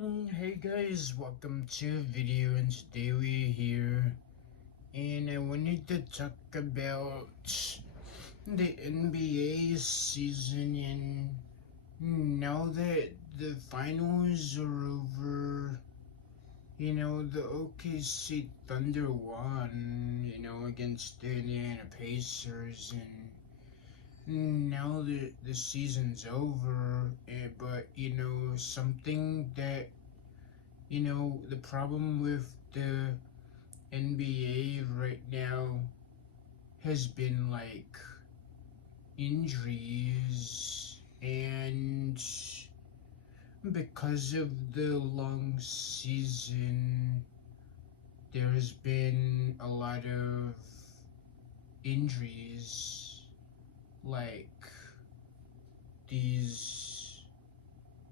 Hey guys, welcome to a video, and today we're here and I wanted to talk about the NBA season. And now that the finals are over, the OKC Thunder won, against the Indiana Pacers, and now the season's over. But something that the problem with the NBA right now has been like injuries, and because of the long season, there's been a lot of injuries, like these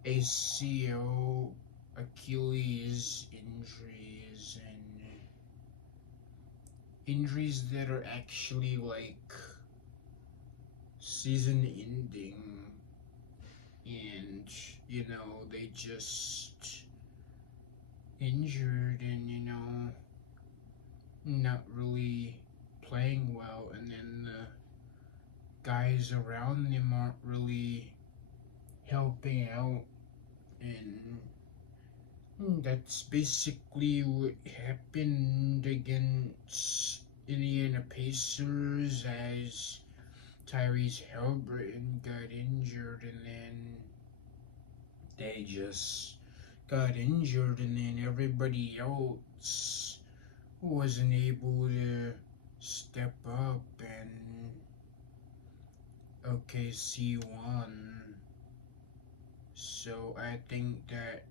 ACL, Achilles injuries, and injuries that are actually like season ending, and they just injured, and not really playing well, and then the guys around them aren't really helping out, and that's basically what happened against Indiana Pacers, as Tyrese Halliburton got injured, and then they just got injured, and then everybody else wasn't able to step up, and OKC won. So I think that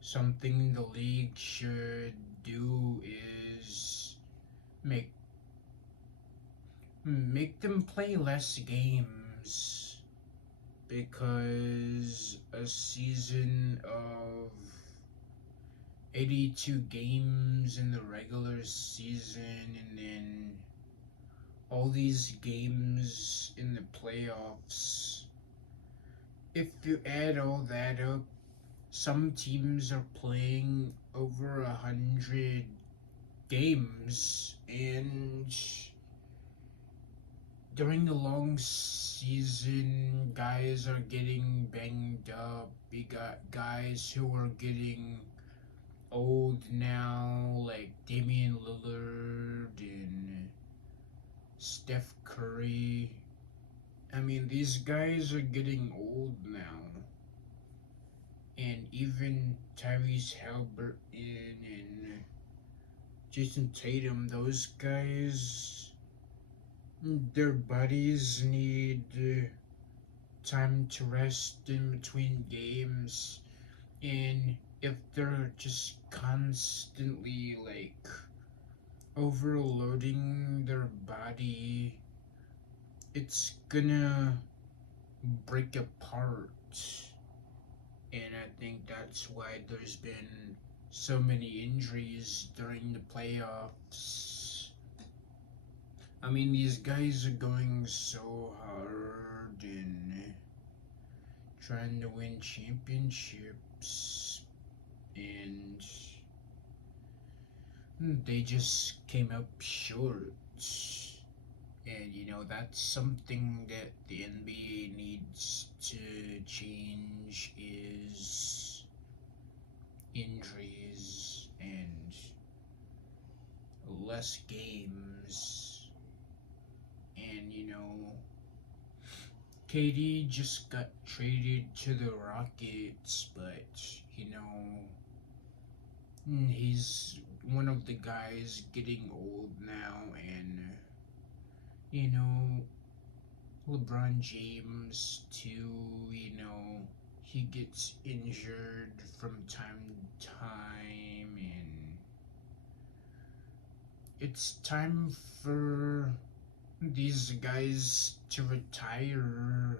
something the league should do is make make them play less games, because a season of 82 games in the regular season, and then all these games in the playoffs, if you add all that up, some teams are playing over 100 games, and during the long season, guys are getting banged up. We got guys who are getting old now, like Damian Lillard and Steph Curry. I mean, these guys are getting old now. And even Tyrese Halliburton and Jason Tatum, those guys, their bodies need time to rest in between games. And if they're just constantly like overloading their body, it's gonna break apart. And I think that's why there's been so many injuries during the playoffs. I mean, these guys are going so hard and trying to win championships, and they just came up short. And that's something that the NBA needs to change, is injuries and less games. And KD just got traded to the Rockets, but he's one of the guys getting old now, and you know LeBron James too. He gets injured from time to time, and it's time for these guys to retire.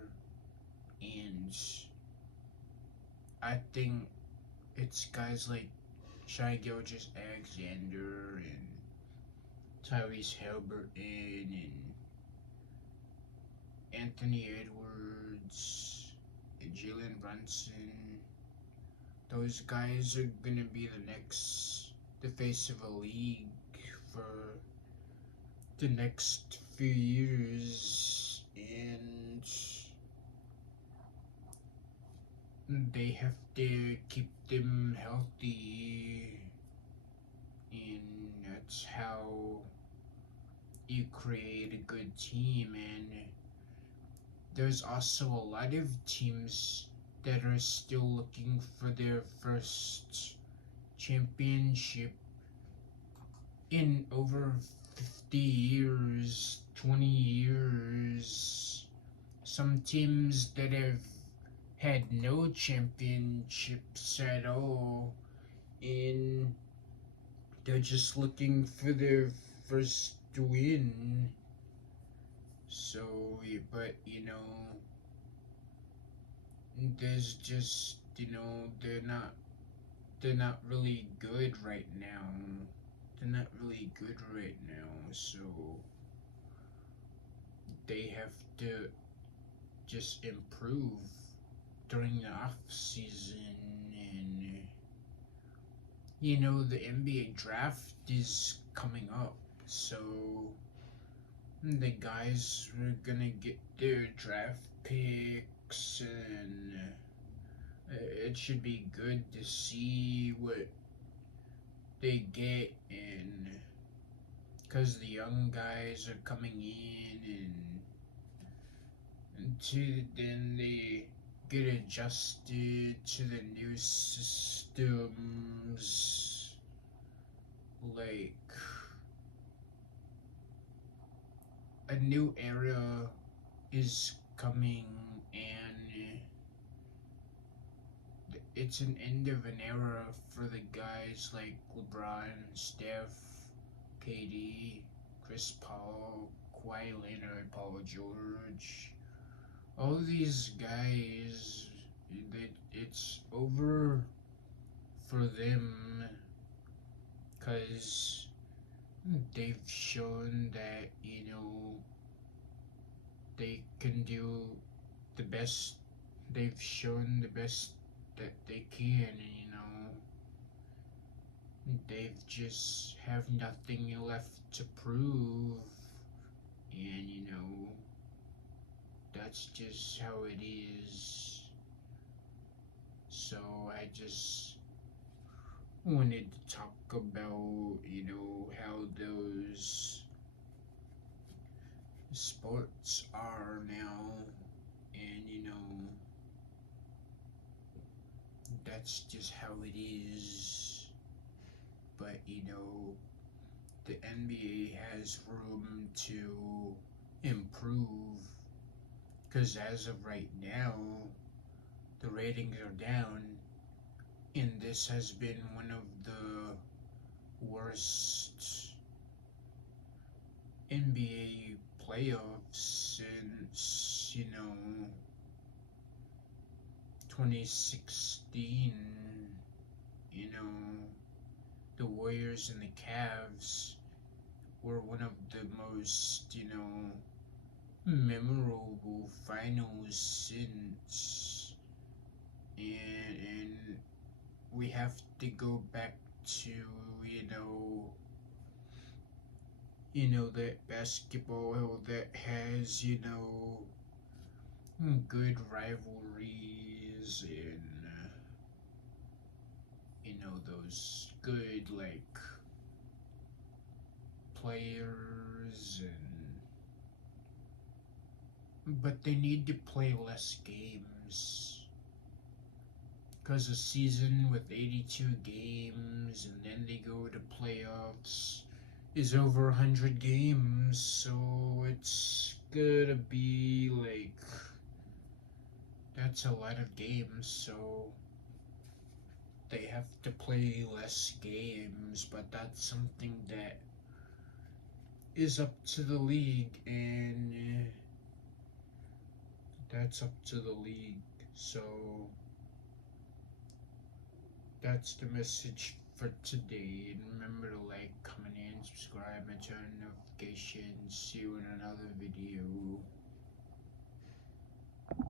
And I think it's guys like Shai Gilgeous-Alexander and Tyrese Halliburton and Anthony Edwards and Jalen Brunson, those guys are gonna be the face of a league for the next few years, and they have to keep them healthy, and that's how you create a good team. And there's also a lot of teams that are still looking for their first championship in over 50 years, 20 years. Some teams that have had no championships at all, and they're just looking for their first win. So, but there's just they're not really good right now. They're not really good right now, so they have to just improve during the off season. And the NBA draft is coming up, so the guys are gonna get their draft picks, and it should be good to see what they get, and because the young guys are coming in, and then they get adjusted to the new systems, like a new era is coming, and it's an end of an era for the guys like LeBron, Steph, KD, Chris Paul, Kawhi Leonard, Paul George. All these guys, it's over for them, because they've shown that they can do the best. They've shown the best that they can, they've just have nothing left to prove, and that's just how it is. So I just wanted to talk about how those sports are now, and that's just how it is. But the NBA has room to improve, because as of right now, the ratings are down, and this has been one of the worst NBA playoffs since 2016. You know, the Warriors and the Cavs were one of the most, memorable finals since. And we have to go back to, that basketball that has, good rivalries, and those good like players, but they need to play less games, because a season with 82 games and then they go to playoffs is over 100 games, so it's gonna be like, that's a lot of games, so they have to play less games. But that's something that is up to the league, and that's up to the league. So that's the message for today. And remember to like, comment, and subscribe, and turn on notifications. See you in another video.